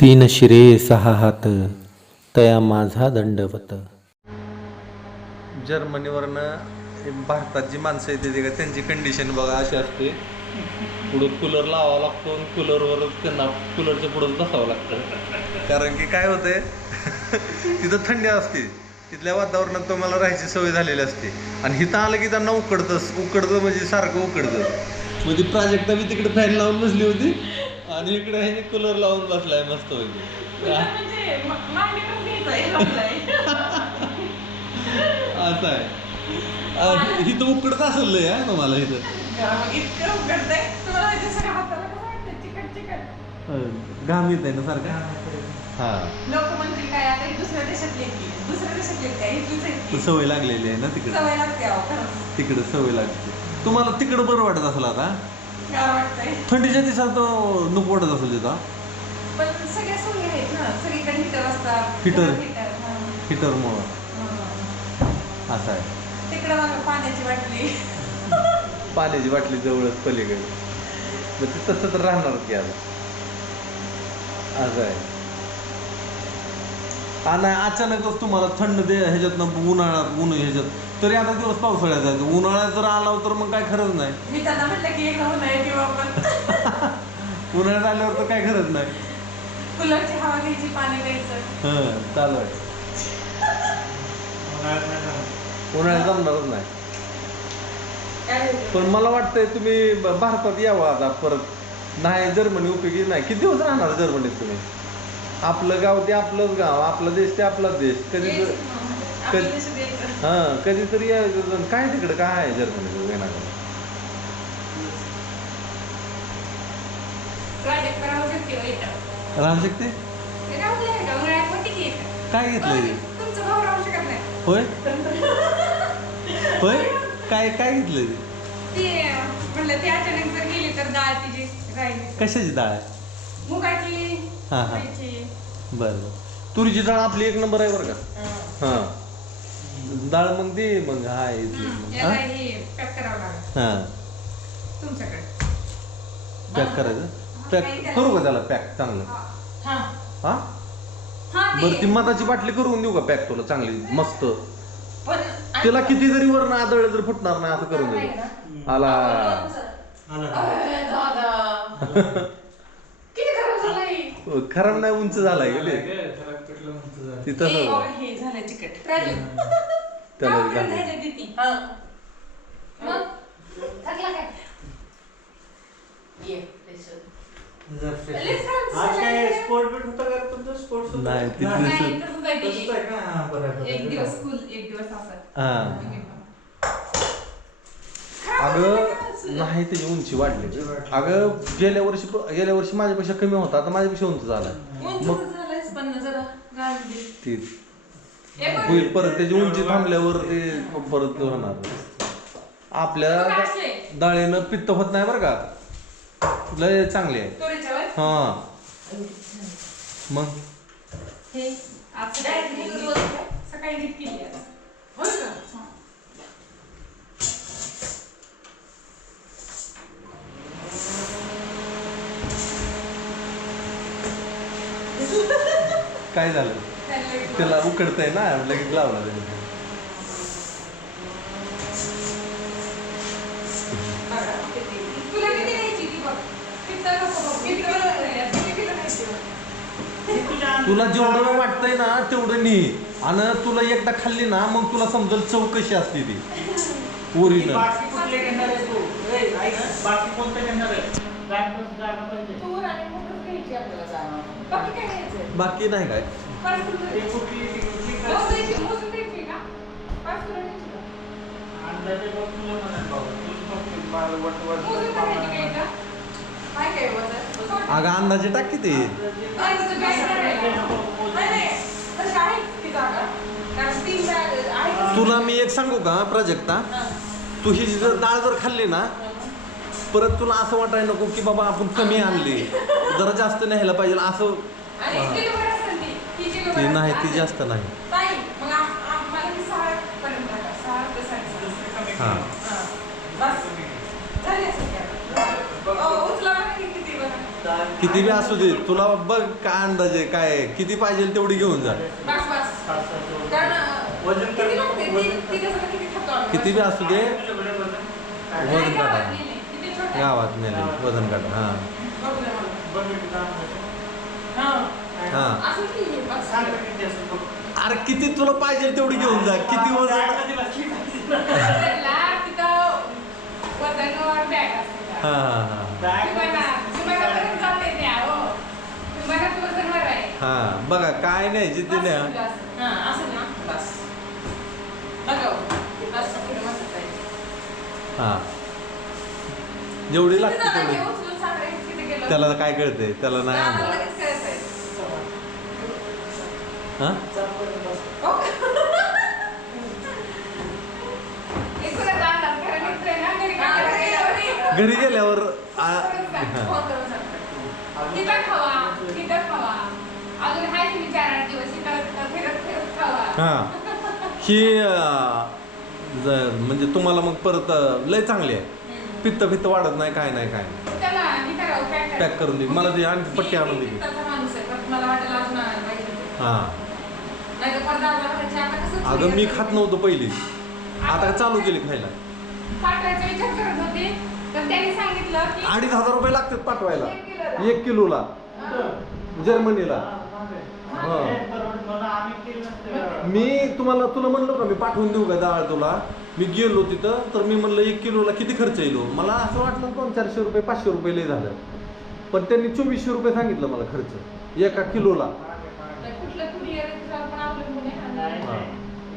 तीन शिरे सहा हात तया माझा दंडवत. जर्मनीवरनं भारतात जी माणसं येते ते का त्यांची कंडिशन बघा अशी असते. पुढं कूलर लावावा लागतो आणि कूलरवर त्यांना कूलरच्या पुढं बसावं लागतं. कारण की काय होतंय? तिथं थंडी असते. तिथल्या वातावरणात तुम्हाला राहायची सवय झालेली असते. आणि इथं आलं की त्यांना उकडतं उकडतं म्हणजे सारखं उकडतं. म्हणजे प्राजक्ता बी तिकडे फॅन लावून बसली होती. आणि इकडे ह्याने कूलर लावून बसलाय मस्त होती म्हणजे म- मांडी पण घ्यायचंय आपलंय. असं आहे. अं, इथं उकडत असेल लय आहे तुम्हाला इथं अं, घाम येत आहे ना सारखं? हा. लोक म्हणतील काय आता ही दुसऱ्या दुसऱ्या देशातली आहे काय? इथलीच आहे तू. की सवय लागलेली आहे ना तिकडे. सवय लागते अहो खरंच. तिकडे सवय लागते. तुम्हाला तिकडं बरं वाटत असेल आता? वाटतंय? थंडीच्या दिवसात तो नको वाटत असेल तिथं. पण सगळ्या सोयी आहेत ना. सगळीकडे हिटर असतात. Heater. हिटर हिटरमुळं असं आहे. तिकडे मग पाण्याची बाटली. पाण्याची बाटली जवळच पलीकडे. मग ते तसं तर राहणार की आता. असं आहे. आणि अचानकच तुम्हाला थंड दे ह्याच्यातनं उन्हाळ्यात ऊन ह्याच्यात तरी आता दिवस पावसाळ्यात जायचं. उन्हाळ्यात जर आला तर मग काय खरंच नाही. मी त्यांना म्हटलं की एक होऊन आहे किंवा आपण उन्हाळ्यात आल्यावर तर काय खरंच नाही. कूलरची हवा घ्यायची पाणी प्यायचं हं चालू आहे. उन्हाळ्यात जमणारच नाही. पण मला वाटतंय तुम्ही भारतात यावं आता परत. नाही जर्मनी उपयोगी नाही. किती दिवस राहणार जर्मनीत तुम्ही? आपलं गाव ते आपलंच गाव आपला देश ते आपलाच देश. कधी यायचं. हां कधीतरी यायचं. काय तिकडं? काय आहे जर्मनीचं वेणाकडे राहू शकते हो. काय घेतलंय होय? होय? काय काय घेतलंय कशाची डाळ? आहे हा, हा. बरं तुरीची डाळ आपली एक नंबर आहे बरं का? हां. डाळ मग दे मग हाय हे पॅक करावं लागेल. हां. तुमच्याकडे. पॅक करायचं? पॅक करू का त्याला पॅक चांगलं? हा हा. हा? बरं ती मधाची बाटली करून देऊ का पॅक तुला चांगली मस्त? पण तिला किती जरी वरण आदळलं तरी फुटणार नाही असं करून नाही देऊ ना. आला. अरे दादा. किती खराब झालंय. खराब नाही उंच झालाय गेले तिथं हे? हा. लयच खराब आज काय स्पोर्ट बीट होता का तुमचं? स्पोर्ट्स होतं? नाही, तिथलं तसंच आहे का? हा, बरं. एक दिवस स्कूल एक दिवस असं. हा. अगं? नाही त्याची उंची वाढली. अगं गेल्या वर्षी गेल्या वर्षी माझ्यापेक्षा कमी होता आता माझ्यापेक्षा उंच झाला उंच मग झालंयच, पण जरा. ती. होईल परत त्याची उंची थांबल्यावर ते परत होणार. आपल्या. डाळीनं पित्त होत नाही बरं का. लय चांगली आहे. तोरीच्यावर. हा. मग. काय झालं? त्याला उकडतंय ना लगेच लावला त्याने. तुला किती द्यायची ती बघ. पित्त नको बघ. पित्त नको रे. किती किलो द्यायची बघ. तुला जेवढं वाटतंय ना तेवढं नी आणि तुला एकदा खाल्ली ना मग तुला समजेल चव कशी असते ती ओरिजिनल बाटली कुठले घेणार आहे तू ए, ऐक, बाटली कोणतं घेणार आहे जागा जागा पाहिजे तूर आणि मोठं घ्यायची आपल्याला जागा. बाकी काय घ्यायचं? बाकी नाही काय अगं अंदाजे टाक किती. तुला मी एक सांगू का प्राजक्ता. तू ही जर डाळ जर खाल्ली ना परत तुला असं वाटायला नको की बाबा आपण कमी आणली. जरा जास्त न्यायला पाहिजे असं आणि एक किलो भर असेल ती. ती नाही. ती जास्त नाही हा. किती बी असू दे तुला बघ काय अंदाज आहे काय. किती पाहिजे तेवढी घेऊन जा. किती बी असू दे. वजन? काय? वजन नाही, काढा. गावात नेले. वजन काढ. हा. हा. अरे किती तुला पाहिजे तेवढी घेऊन जा किती वजन. हा हा हा हो. हा बघा काय नाही जिथे. हा, ना हो. जेवढी लागते तेवढी? त्याला काय कळते त्याला नाही कळतंय. हा घरी गेल्यावर? हा. म्हणजे तुम्हाला मग परत लय चांगली आहे. पित्त पित्त वाढत नाही काय नाही काय पॅक करा. पॅक करून दे. मला ते आणखी पट्टी आणून मी दे. पित्ताचा माणूस आहे, पण मला वाटेल अजून आणायला पाहिजे. हा अगं मी खात नव्हतो पहिली. आता चालू केली खायला? पाठवायचा विचार करत होते. तर त्यांनी सांगितलं की अडीच हजार रुपये लागतात पाठवायला. एक किलोला. जर्मनीला. मी तुम्हाला तुला म्हणलो का मी पाठवून देऊ का डाळ तुला? मी गेलो तिथं तर मी म्हणलं एक किलोला किती खर्च येईल हो? मला असं वाटलं दोन चारशे रुपये पाचशे रुपये लय झालं. पण त्यांनी चोवीसशे रुपये सांगितलं मला खर्च. एका किलोला मागे, मागे. कुठलं कुरिअर पण अवलंबून आहे नाही, आणि नाही.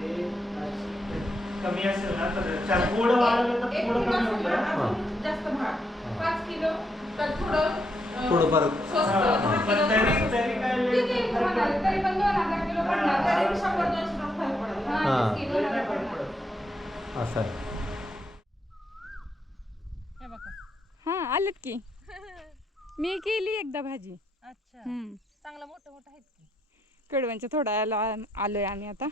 हे असं कमी असेल ना तर चार थोडं वाढवलं तर थोडं कमी होतं जास्त महाग पाच किलो तर थोडं हा, पण तरी- थोडं तरी काय फरक महाग आहे. पडतो. तरी पण दोन हजार किलो पडणार हा. तरी शंभर दोनशे रुपये फरक पडेल. हा. की. असं आहे हे. हा आलेत मी केली एकदा भाजी अच्छा हम्म. चांगलं मोठं मोठं आहेत की कडव्यांच्या वेळाला आलोय आम्ही आता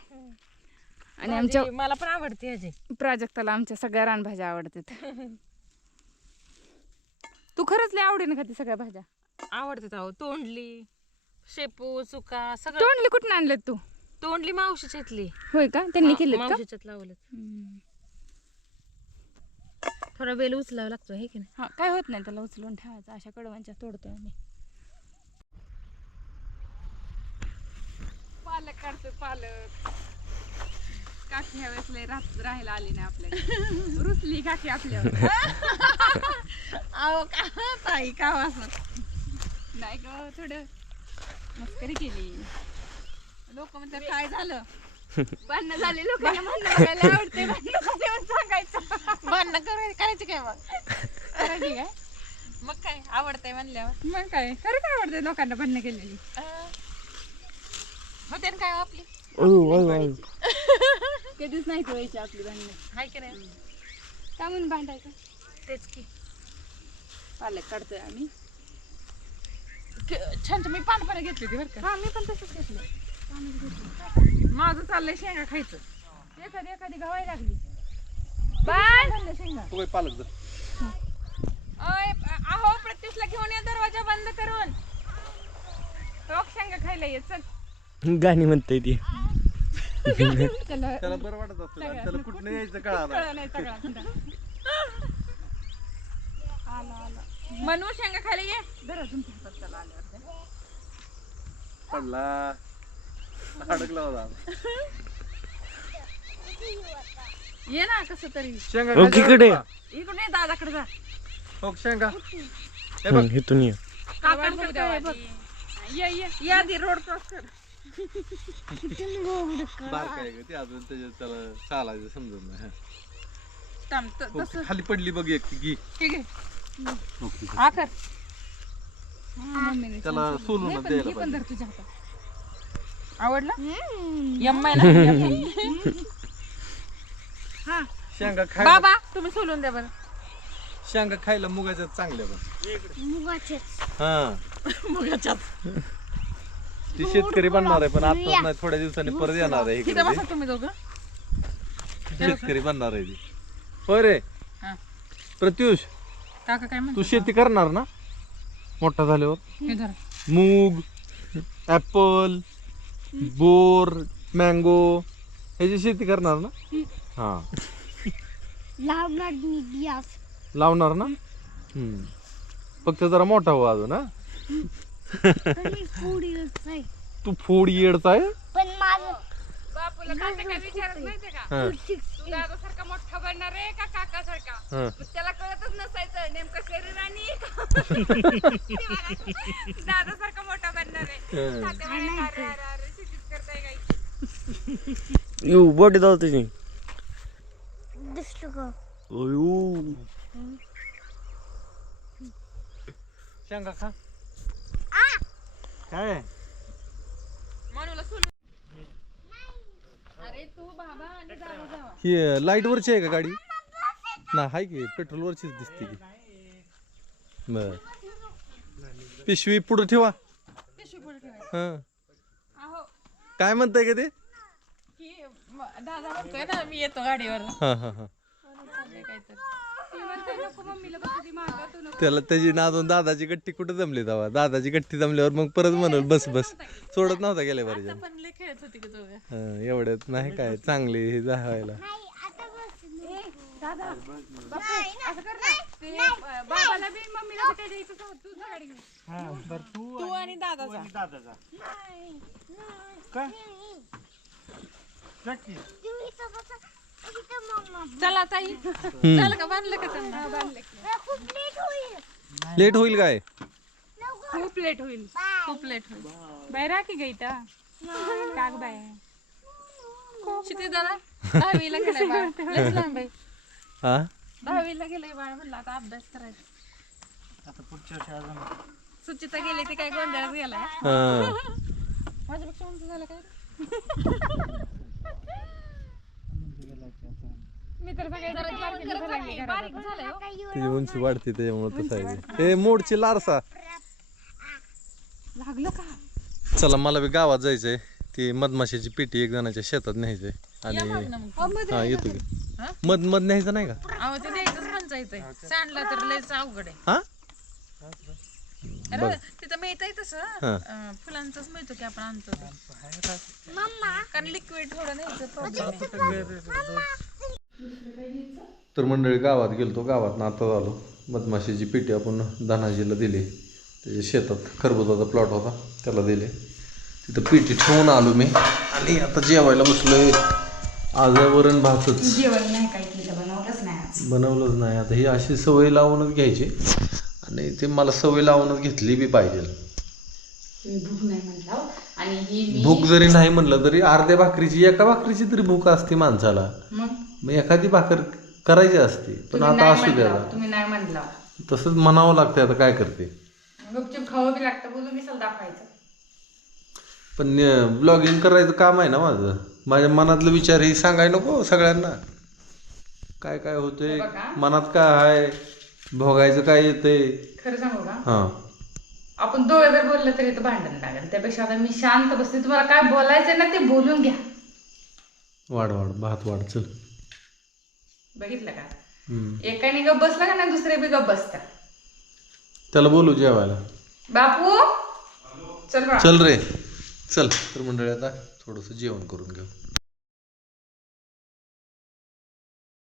आणि भाजी आमच्या मला पण आवडते ह्याची प्राजक्ताला आमच्या सगळ्या रानभाज्या आवडतात. तू खरंच लय आवडे ना खाती सगळ्या भाज्या. आवडतात अहो. तोंडली शेपू चुका सगळं. तोंडली कुठून आणलेत तू? तोंडली मावशीच्या इथली होय का? त्यांनी केलेत का? मावशीच्यात लावलं हम्म. थोडा वेळ उचलावा लागतो हे की नाही? हा काय होत नाही त्याला उचलून ठेवायचं. अशा कडवांच्या तोडतोय आम्ही. पालक काढतोय पालक. काकी ह्या वेळेस लय रात राहायला आली नाही आपल्या रुसली काकी आपल्यावर. अहो का? ताई का असं? नाही ग थोडं मस्करी केली. लोक म्हणतात काय झालं? भांडणं झाले लोकांना भांडणं बघायला आवडते भांडणं सांगायचं. भांडणं करायचं करायचं काय मग? काय? मग काय आवडतंय म्हणल्यावर. मग काय खरंच आवडते लोकांना भांडणं केलेली. अं, होते ना काय हो आपली? कधीच नाही कळायची आपली भांडणं हाय की नाही? का म्हणून भांडायचं? तेच की. पालक काढतोय आम्ही. क- छान छान. मी पानपणे घेतली होती बरं का. हा मी पण तसंच घेतलं. माझं चाललंय शेंगा खायचं. एखादी एखादी गवाई लागली. बाण शेंगा? तू काय पालक जर ओय अहो प्रत्युषला घेऊन या दरवाजा बंद करून. टोक शेंगा खायला ये चल. गाणी म्हणते ती. त्याला बरं वाटत असतं. त्याला कुठं यायचं कळा कळलं? नाही सगळा धंदा. आला आला मनू शेंगा खायला ये. धरा तुमच्या हातात त्याला आल्यावर ते. पडला. अडकला होता. ये ना कसं तरी. शेंगा हो, खायच्या ये. दादाकडे जा. हो शेंगा. हे बघ इथून ये. काकांकडे ये ये. ये आधी रोड क्रॉस कर. बारक आहे ग ते अजून त्याच्यात त्याला चालायचं समजत नाही. हा. थांब, त- हो, तसं खाली पडली बघ एक घी. ठीक आहे ओके. आकर. मम्मीने त्याला सोलून हे पण- द्यायला हे पण पाहिजे. धर तुझ्या हातात. आवडलं? यम्माय ना यम्माय. हा. शेंगा खायला बाबा तुम्ही सोलून द्या बरं. शेंगा खायला मुगाच्या चांगल्या पण हा. ती शेतकरी बनणार आहे पण आता नाही थोड्या दिवसांनी परत येणार आहे इकडे तिथं ती. बसा तुम्ही दोघं. शेतकरी बनणार आहे ती. होय रे. हा. प्रत्युष काका काय तू शेती करणार ना? मोठा झाल्यावर. हे धर. मूग ऍपल बोर मँगो ह्याची शेती करणार ना? हा. लावणार मी लावणार ना? हम्म. फक्त जरा मोठा हो अजून हा. मी तू फोड येडचा आहे? पण माझं बापूला काका काय विचारत माहितीये का? हा, तू दादासारखा मोठा बनणार आहे का काकासारखा? हा. मग त्याला कळतच नसायचं नेमकं शरीर आणि दादासारखा मोठा बनणार आहे. हं. तात्या म्हणे, अरे अरे अरे शेतीच करताय काही यू बॉडी जाऊ तुझी दिसतो का? ओयू शेंगा खा. काय? मनूला सोडून अरे तू बाबा आणि दादा जावा. ही लाइट वरची आहे का गाडी? ना हाय की पेट्रोल वरचीच दिसते की. बर. पिशवी पुढे ठेवा. पिशवी पुढे ठेवायची. हा. अहो काय म्हणताय का ते? दादा म्हणतोय ना मी येतो गाडीवर. हा हा हा. त्याला त्याची नादून दादाची गट्टी कुठे जमली तेव्हा? दादाची गट्टी जमल्यावर मग परत म्हणल बस बस. सोडत नव्हता गेल्या हा, एवढ्यात नाही काय चांगली हे जायला आता बस. असं कर ना. ते. हा आणि दादा जा. आणि दादा जा काय? की. चला ताई. झालं का? बांधलं का त्यांना? बांधलं की. खूप लेट होईल. लेट होईल काय? खूप लेट होईल. खूप लेट होईल. बाय राखी गई तर काग बाय शिती दादा. दहावीला गेलाय बाळ. लहान बाई हा? दहावीला गेलाय बाळ म्हणलं आता अभ्यास करायचा. आता पुढच्या वर्षी अजून. सुचिता गेली ती काय गोंधळात गेलाय? हा. माझ्यापेक्षा उंच झाला काय? मी तर हो. तिची उंची वाढते त्याच्यामुळे तसं आहे. हे मोडची लारसा. लागलं का? चला मला बी गावात जायचंय. ती मधमाशाची पेटी एक जणाच्या शेतात न्यायचंय. आणि हा येतो की मध मध न्यायचं नाही का? अहो ते द्यायचंच पंचायत आहे सांडला तर लयच अवघड आहे. हा? अरे तिथं मिळतंय तसं. हा. फुलांचंच मिळतो की आपण आणतो ते. कारण लिक्विड थोडं न्यायचं तर मंडळी गावात गेलतो गावात आता झालो. मधमाशीची पेटी आपण धनाजीला दिली. त्याच्या शेतात खरबुजाचा प्लॉट होता त्याला दिले. तिथं पेटी ठेवून आलो मी. आणि आता जेवायला बसलोय. आज वरण भातच. जेवण नाही काही केलं बनवलंच नाही आज. बनवलंच नाही. आता ही अशी सवय लावूनच घ्यायची. आणि ते मला सवय लावूनच घेतली बी पाहिजे. भूक नाही म्हटलं आणि ही भूक जरी नाही म्हणलं तरी अर्ध्या भाकरीची एका भाकरीची तरी भूक असते माणसाला. मग एखादी भाकर करायची असते पण तुम्ही आता नाही असू द्या म्हणलं तुम्ही नाही म्हणलं. तसंच म्हणावं लागतं आता काय करते. गुपचूप खावं बी लागतं बोलून मी दाखवायचं? पण ब्लॉगिंग करायचं काम आहे ना माझं? माझ्या मनातलं विचार हे सांगाय नको सगळ्यांना. काय काय होतंय बघा. मनात काय आहे भोगायचं काय येतंय? खरं सांगू का? हां. आपण दोघं जर बोललं तरी तर भांडण लागेल. त्यापेक्षा आता मी शांत बसते. तुम्हाला काय बोलायचं ना ते बोलून घ्या. वाढ वाढ भात वाढ चल. बघितलं का. एकाने गप बसला का नाही दुसरे बी गप बसतात. त्याला बोलू जेवायला. बापू चल चल रे. चल तर मंडळी आता थोडंसं जेवण करून घेऊ.